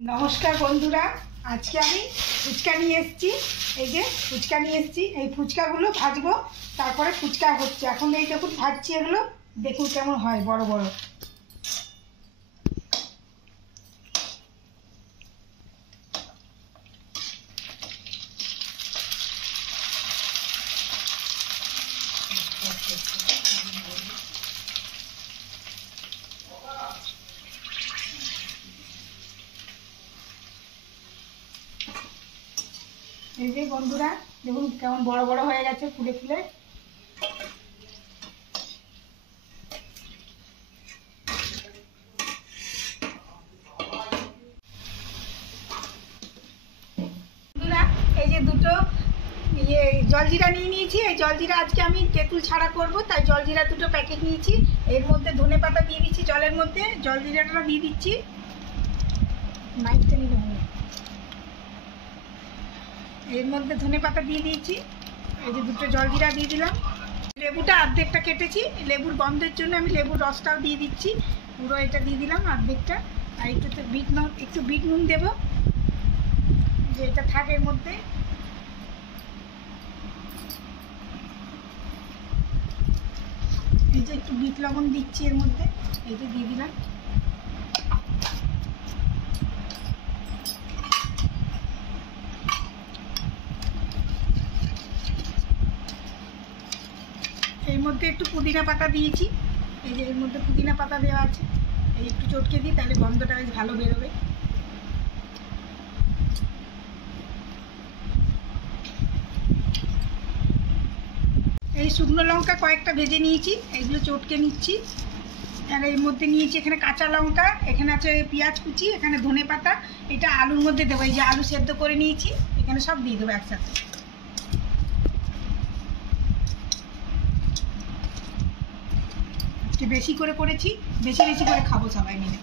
নমস্কার বন্ধুরা, আজকে আমি ফুচকা নিয়ে এসেছি। এই যে ফুচকা নিয়ে এসেছি, এই ফুচকাগুলো ভাজবো। তারপরে ফুচকা হচ্ছে এখন, এই দেখুন ভাজছি এগুলো, দেখুন কেমন হয় বড় বড়। এই যে বন্ধুরা দেখুন কেমন বড় বড় হয়ে গেছে ফুলে ফুলে। বন্ধুরা এই যে দুটো জলজিরা নিয়ে নিয়েছি। এই জলজিরা আজকে আমি তেঁতুল ছাড়া করব, তাই জলজিরা দুটো প্যাকেট নিয়েছি। এর মধ্যে ধনেপাতা দিয়ে দিচ্ছি, জলের মধ্যে জলজিরাটা দিয়ে দিচ্ছি। মাইকটা নিতে হবে। এর মধ্যে ধনেপাতা দিয়ে দিয়েছি। এই যে দুটো জলজিরা দিয়ে দিলাম। লেবুটা অর্ধেকটা কেটেছি, লেবুর গন্ধের জন্য আমি লেবুর রসটাও দিয়ে দিচ্ছি। পুরো এটা দিয়ে দিলাম অর্ধেকটা। আর একটু বিট নুন দেবো, যে এটা থাকে এর মধ্যে। এই যে একটু বিট লবণ দিচ্ছি এর মধ্যে, এইটা দিয়ে দিলাম। এর মধ্যে একটু পুদিনা পাতা দিয়েছি। এই যে এর মধ্যে পুদিনা পাতা দেওয়া আছে, এই একটু চটকে দিই, তাহলে গন্ধটা বেশ ভালো বেরোবে। এই শুকনো লঙ্কা কয়েকটা ভেজে নিয়েছি, এইগুলো চটকে নিচ্ছি। আর এর মধ্যে নিয়েছি এখানে কাঁচা লঙ্কা, এখানে আছে পেঁয়াজ কুচি, এখানে ধনে পাতা। এটা আলুর মধ্যে দেবো। এই যে আলু সেদ্ধ করে নিয়েছি, এখানে সব দিয়ে দেবো একসাথে। আজকে বেশি করে করেছি, বেশি বেশি করে খাবো সবাই মিলে।